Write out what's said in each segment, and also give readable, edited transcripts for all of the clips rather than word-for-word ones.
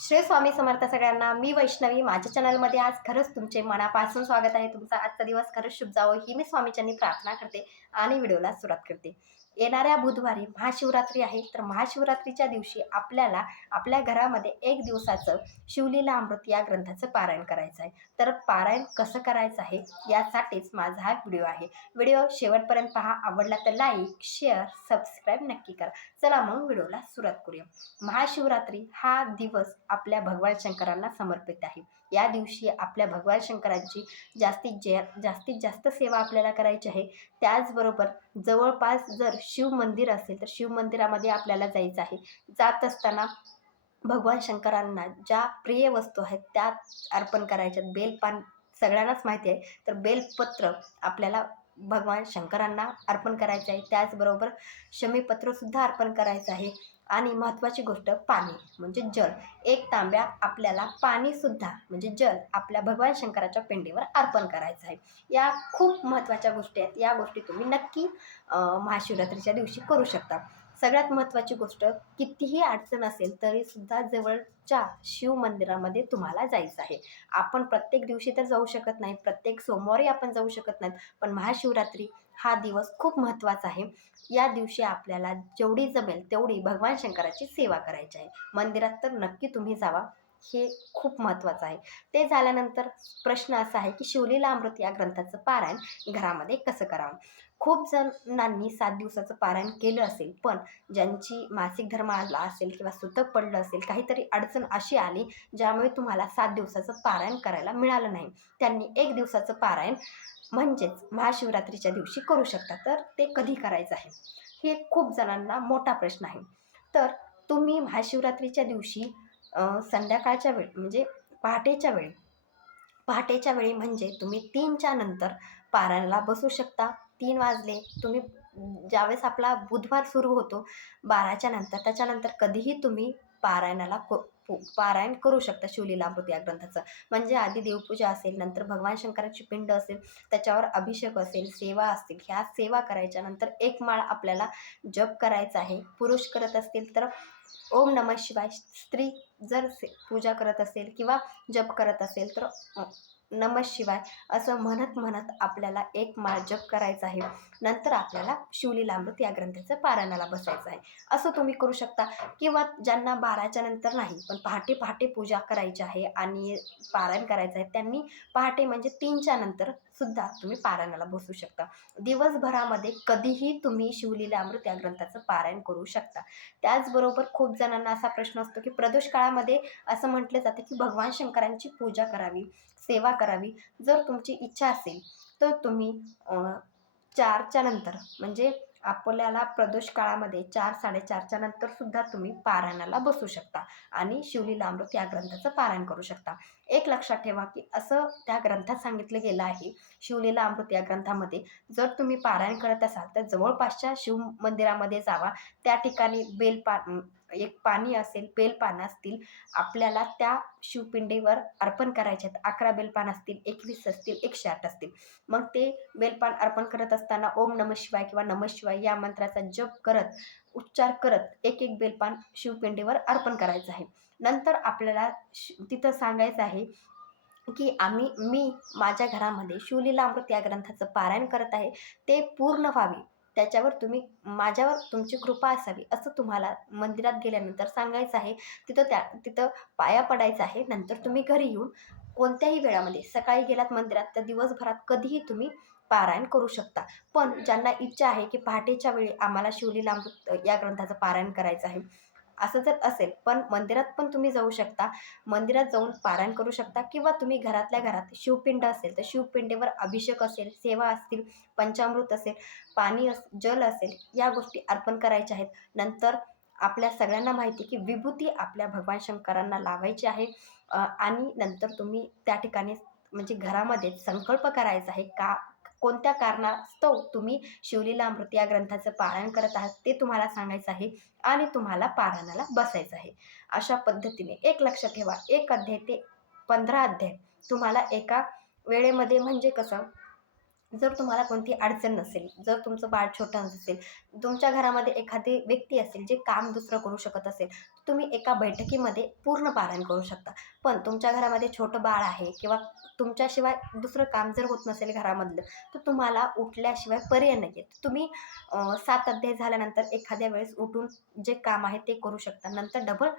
श्री स्वामी समर्थ सगळ्यांना. मी वैष्णवी. माझ्या चॅनलमध्ये आज खरंच तुमचे मनापासून स्वागत आहे. तुमचा आजचा दिवस खरंच शुभ जावो ही मी स्वामीच्यांनी प्रार्थना करते आणि व्हिडिओला सुरुवात करते. येणाऱ्या बुधवारी महाशिवरात्री आहे. तर महाशिवरात्रीच्या दिवशी आपल्याला आपल्या घरामध्ये एक दिवसाचं शिवलीला अमृत या ग्रंथाचं पारायण करायचं आहे. तर पारायण कसं करायचं आहे यासाठीच माझा हा व्हिडिओ आहे. व्हिडिओ शेवटपर्यंत पहा. आवडला तर लाईक, शेअर, सबस्क्राईब नक्की करा. चला मग व्हिडिओला सुरुवात करूया. महाशिवरात्री हा दिवस आपल्या भगवान शंकरांना समर्पित आहे. या दिवशी आपल्या भगवान शंकरांची जास्तीत जास्त सेवा आपल्याला करायची आहे. त्याचबरोबर जवळपास जर शिव मंदिर असेल तर शिव मंदिरामध्ये आपल्याला जायचं आहे. जात असताना भगवान शंकरांना ज्या प्रिय वस्तू आहेत त्या अर्पण करायच्यात. बेलपान सगळ्यांनाच माहिती आहे, तर बेलपत्र आपल्याला भगवान शंकरांना अर्पण करायचं आहे. त्याचबरोबर शमीपत्रसुद्धा अर्पण करायचं आहे. आणि महत्त्वाची गोष्ट पाणी म्हणजे जल. एक तांब्या आपल्याला पाणीसुद्धा म्हणजे जल आपल्या भगवान शंकराच्या पिंडीवर अर्पण करायचं आहे. या खूप महत्त्वाच्या गोष्टी आहेत. या गोष्टी तुम्ही नक्की महाशिवरात्रीच्या दिवशी करू शकता. सगळ्यात महत्त्वाची गोष्ट, कितीही अडचण असेल तरीसुद्धा जवळच्या शिव मंदिरामध्ये तुम्हाला जायचं आहे. आपण प्रत्येक दिवशी तर जाऊ शकत नाही, प्रत्येक सोमवारी आपण जाऊ शकत नाहीत, पण महाशिवरात्री हा दिवस खूप महत्त्वाचा आहे. या दिवशी आपल्याला जेवढी जमेल तेवढी भगवान शंकराची सेवा करायची आहे. मंदिरात तर नक्की तुम्ही जावा, हे खूप महत्त्वाचं आहे. ते झाल्यानंतर प्रश्न असा आहे की शिवलीला अमृत या ग्रंथाचं पारायण घरामध्ये कसं करावं. खूप जणांनी 7 दिवसाचं पारायण केलं असेल, पण ज्यांची मासिक धर्म आला असेल किंवा सुतक पडलं असेल, काहीतरी अडचण अशी आली ज्यामुळे तुम्हाला 7 दिवसाचं पारायण करायला मिळालं नाही, त्यांनी 1 दिवसाचं पारायण म्हणजेच महाशिवरात्रीच्या दिवशी करू शकता. तर ते कधी करायचं आहे, हे खूप जणांना मोठा प्रश्न आहे. तर तुम्ही महाशिवरात्रीच्या दिवशी संध्याकाळच्या वेळी म्हणजे पहाटेच्या वेळी म्हणजे तुम्ही 3च्या नंतर पारायणाला बसू शकता. 3 वाजले तुम्ही ज्यावेळेस आपला बुधवार सुरू होतो 12च्या नंतर, त्याच्यानंतर कधीही तुम्ही पारायणाला पारायण करू शकता शिवलीला अमृत या ग्रंथाचं. म्हणजे आधी देवपूजा असेल, नंतर भगवान शंकराची पिंड असेल, त्याच्यावर अभिषेक असेल, सेवा असतील, ह्या सेवा करायच्या नंतर एक माळ आपल्याला जप करायचा आहे. पुरुष करत असतील तर ओम नमः शिवाय, स्त्री जर पूजा करत असेल किंवा जप करत असेल तर नमः शिवाय असं म्हणत म्हणत आपल्याला एक माळ जप करायचा आहे. नंतर आपल्याला शिवलीला अमृत या ग्रंथाचं पारायणाला बसायचं आहे. असं तुम्ही करू शकता. किंवा ज्यांना 12च्या नंतर नाही, पण पहाटे पहाटे पूजा करायची आहे आणि पारायण करायचं आहे, त्यांनी पहाटे म्हणजे 3च्या नंतर सुद्धा तुम्ही पारायणाला बसू शकता. दिवसभरामध्ये कधीही तुम्ही शिवलीला अमृत या ग्रंथाचं पारायण करू शकता. त्याचबरोबर खूप जणांना असा प्रश्न असतो की प्रदोष काळामध्ये असं म्हटलं जातं की भगवान शंकरांची पूजा करावी, सेवा करावी. जर तुमची इच्छा असेल तर तुम्ही 4च्या नंतर म्हणजे आपल्याला प्रदोष काळामध्ये 4-4:30च्या नंतर सुद्धा तुम्ही पारायणाला बसू शकता आणि शिवलीला अमृत या ग्रंथाचं पारायण करू शकता. एक लक्षात ठेवा की असं त्या ग्रंथात सांगितलं गेलं आहे, शिवलीला अमृत या ग्रंथामध्ये, जर तुम्ही पारायण करत असाल तर जवळपासच्या शिव मंदिरामध्ये जावा. त्या ठिकाणी एक पाणी असेल, बेलपानं असतील, आपल्याला त्या शिवपिंडीवर अर्पण करायचे आहेत. 11 बेलपान असतील, 21 असतील, 108 असतील. मग ते बेलपान अर्पण करत असताना ओम नमः शिवाय किंवा नमः शिवाय या मंत्राचा जप करत, उच्चार करत एक एक बेलपान शिवपिंडीवर अर्पण करायचं आहे. नंतर आपल्याला तिथं सांगायचं आहे की मी माझ्या घरामध्ये शिवलीला अमृत या ग्रंथाचं पारायण करत आहे, ते पूर्ण व्हावे, त्याच्यावर माझ्यावर तुमची कृपा असावी, असं तुम्हाला मंदिरात गेल्यानंतर सांगायचं आहे. तिथं पाया पडायचं आहे. नंतर तुम्ही घरी येऊन कोणत्याही वेळामध्ये, सकाळी गेलात मंदिरात तर दिवसभरात कधीही तुम्ही पारायण करू शकता. पण ज्यांना इच्छा आहे की पहाटेच्या वेळी आम्हाला शिवलीला अमृत या ग्रंथाचं पारायण करायचं आहे, असं जर असेल, पण मंदिरात पण तुम्ही जाऊ शकता. मंदिरात जाऊन पारायण करू शकता किंवा तुम्ही घरातल्या घरात शिवपिंड असेल तर शिवपिंडीवर अभिषेक असेल, सेवा असतील, पंचामृत असेल, जल असेल, या गोष्टी अर्पण करायच्या आहेत. नंतर आपल्या सगळ्यांना माहिती की विभूती आपल्या भगवान शंकरांना लावायची आहे. आणि नंतर तुम्ही त्या ठिकाणी म्हणजे घरामध्ये संकल्प करायचा आहे का कोणत्या कारणास्तव तुम्ही शिवलीला अमृत या ग्रंथाचं पारायण करत आहात ते तुम्हाला सांगायचं आहे आणि तुम्हाला पारायणाला बसायचं आहे. अशा पद्धतीने एक लक्षात ठेवा, 1 अध्याय ते 15 अध्याय तुम्हाला एका वेळेमध्ये म्हणजे कसं जर तुम्हाला कोणती अडचण नसेल, जर तुमचं बाळ छोटं नसेल, तुमच्या घरामध्ये एखादी व्यक्ती असेल जे काम दुसरं करू शकत असेल, तुम्ही एका बैठकीमध्ये पूर्ण पारायण करू शकता. पण तुमच्या घरामध्ये छोटं बाळ आहे किंवा तुमच्याशिवाय दुसरं काम जर होत नसेल घरामधलं, तर तुम्हाला उठल्याशिवाय पर्याय नाही आहे. तुम्ही 7 अध्याय झाल्यानंतर एखाद्या वेळेस उठून जे काम आहे ते करू शकता. नंतर डबल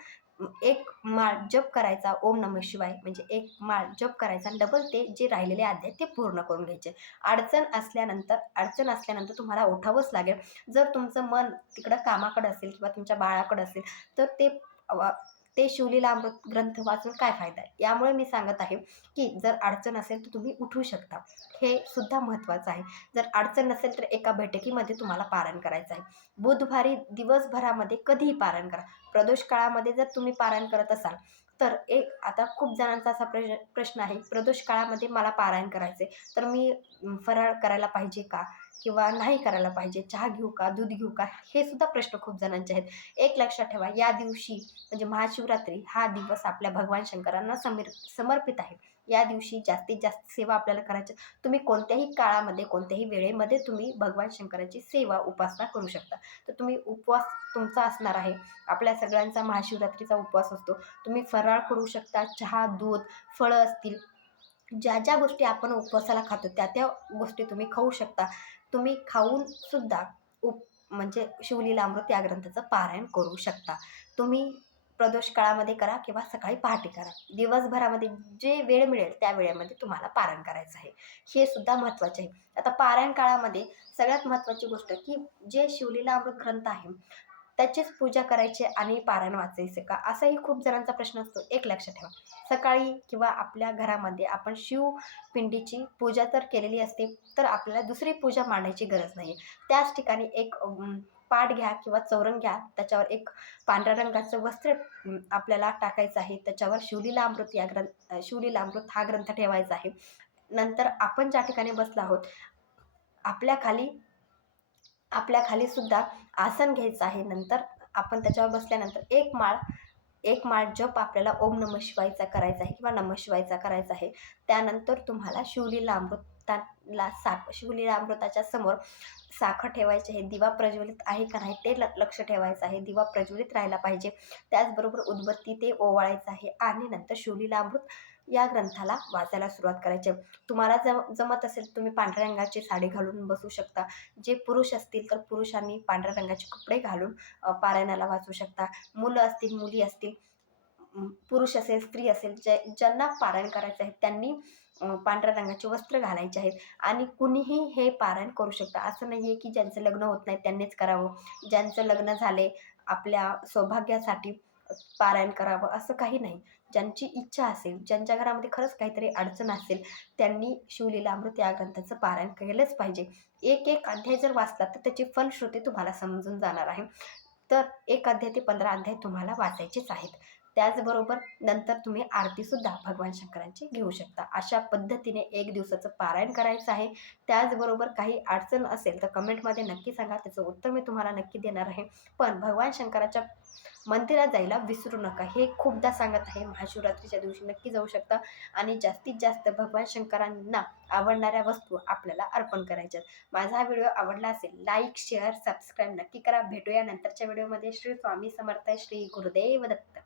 एक माळ जप करायचा, ओम नमः शिवाय म्हणजे एक माळ जप करायचा आणि डबल ते जे राहिलेले अध्याय ते पूर्ण करून घ्यायचे. अडचण असल्यानंतर तुम्हाला उठावंच लागेल. जर तुमचं मन तिकडं कामाकडं असेल किंवा तुमच्या बाळाकडं असेल, तर ते शिवलीलामृत ग्रंथ वाचून काय फायदा आहे? यामुळे मी सांगत आहे, की जर अडचण असेल तर तुम्ही उठू शकता. हे सुद्धा महत्त्वाचं आहे. जर अडचण नसेल तर एका बैठकीमध्ये तुम्हाला पारायण करायचं आहे. बुधवारी दिवसभरामध्ये कधीही पारायण करा. प्रदोष काळामध्ये जर तुम्ही पारायण करत असाल, तर आता खूप जणांचा असा प्रश्न आहे, प्रदोष काळामध्ये मला पारायण करायचे, तर मी फराळ करायला पाहिजे का? किंवा नाही करायला पाहिजे? चहा घेऊ का? दूध घेऊ का? हे सुद्धा प्रश्न खूप जणांचे आहेत. एक लक्षात ठेवा, या दिवशी म्हणजे महाशिवरात्री हा दिवस आपल्या भगवान शंकरांना समर्पित आहे. या दिवशी जास्तीत जास्त सेवा आपल्याला करायची. तुम्ही कोणत्याही काळामध्ये, कोणत्याही वेळेमध्ये तुम्ही भगवान शंकराची सेवा, उपासना करू शकता. तर तुम्ही उपवास तुमचा असणार आहे. आपल्या सगळ्यांचा महाशिवरात्रीचा उपवास असतो. तुम्ही फराळ करू शकता. चहा, दूध, फळं असतील, ज्या ज्या गोष्टी आपण उपवासाला खातो त्या त्या गोष्टी तुम्ही खाऊ शकता. तुम्ही खाऊन सुद्धा म्हणजे शिवलीलामृत या ग्रंथाचं पारायण करू शकता. तुम्ही प्रदोष काळामध्ये करा किंवा सकाळी पहाटे करा. दिवसभरामध्ये जे वेळ मिळेल त्या वेळेमध्ये तुम्हाला पारायण करायचं आहे. हे सुद्धा महत्त्वाचे आहे. आता पारायण काळामध्ये सगळ्यात महत्त्वाची गोष्ट, की जे शिवलीलामृत ग्रंथ आहे त्याचीच पूजा करायची आणि पारायण वाचायचे का? असाही खूप जणांचा प्रश्न असतो. एक लक्षात ठेवा, सकाळी किंवा आपल्या घरामध्ये आपण शिवपिंडीची पूजा तर केलेली असते, तर आपल्याला दुसरी पूजा मांडायची गरज नाही. त्याच ठिकाणी एक पाट घ्या किंवा चौरंग घ्या, त्याच्यावर एक पांढऱ्या रंगाचं वस्त्र आपल्याला टाकायचं आहे. त्याच्यावर शिवलीलामृत हा ग्रंथ ठेवायचा आहे. नंतर आपण ज्या ठिकाणी बसलो आहोत, आपल्या खाली आपल्या खाली सुद्धा आसन घ्यायचं आहे. नंतर आपण त्याच्यावर बसल्यानंतर एक माळ जप आपल्याला ओम नमः शिवायचा करायचा आहे किंवा नमः शिवायचा करायचा आहे. त्यानंतर तुम्हाला शिवलीलामृताच्या समोर साखर ठेवायची आहे. दिवा प्रज्वलित आहे का नाही ते लक्ष ठेवायचं आहे. दिवा प्रज्वलित राहायला पाहिजे. त्याचबरोबर उदबत्ती ते ओवाळायचं आहे आणि नंतर शिवलीलामृत या ग्रंथाला वाचायला सुरुवात करायची आहे. तुम्हाला जमत असेल तुम्ही पांढऱ्या रंगाची साडी घालून बसू शकता. जे पुरुष असतील तर पुरुषांनी पांढऱ्या रंगाचे कपडे घालून पारायणाला वाचू शकता. मुलं असतील, मुली असतील, पुरुष असेल, स्त्री असेल, ज्यांना पारायण करायचं आहे त्यांनी पांढऱ्या रंगाचे वस्त्र घालायचे आहेत आणि कुणीही हे पारायण करू शकता. असं नाही आहे की ज्यांचं लग्न होत नाही त्यांनीच करावं, ज्यांचं लग्न झाले आपल्या सौभाग्यासाठी पारायण करावं असं काही नाही. ज्यांची इच्छा असेल, ज्यांच्या घरामध्ये खरंच काहीतरी अडचण असेल, त्यांनी शिवलीलामृत या ग्रंथाचं पारायण केलंच पाहिजे. एक एक अध्याय जर वाचला तर त्याची फलश्रुती तुम्हाला समजून जाणार आहे. तर 1 अध्याय ते 15 अध्याय तुम्हाला वाचायचेच आहेत. त्याचबरोबर नंतर तुम्ही आरतीसुद्धा भगवान शंकरांची घेऊ शकता. अशा पद्धतीने 1 दिवसाचं पारायण करायचं आहे. त्याचबरोबर काही अडचण असेल तर कमेंटमध्ये नक्की सांगा. त्याचं उत्तर मी तुम्हाला नक्की देणार आहे. पण भगवान शंकराच्या मंदिरात जायला विसरू नका. हे खूपदा सांगत आहे. महाशिवरात्रीच्या दिवशी नक्की जाऊ शकता आणि जास्तीत जास्त भगवान शंकरांना आवडणाऱ्या वस्तू आपल्याला अर्पण करायच्यात. माझा हा व्हिडिओ आवडला असेल, लाईक, शेअर, सबस्क्राईब नक्की करा. भेटूया नंतरच्या व्हिडिओमध्ये. श्री स्वामी समर्थ. श्री गुरुदेव दत्त.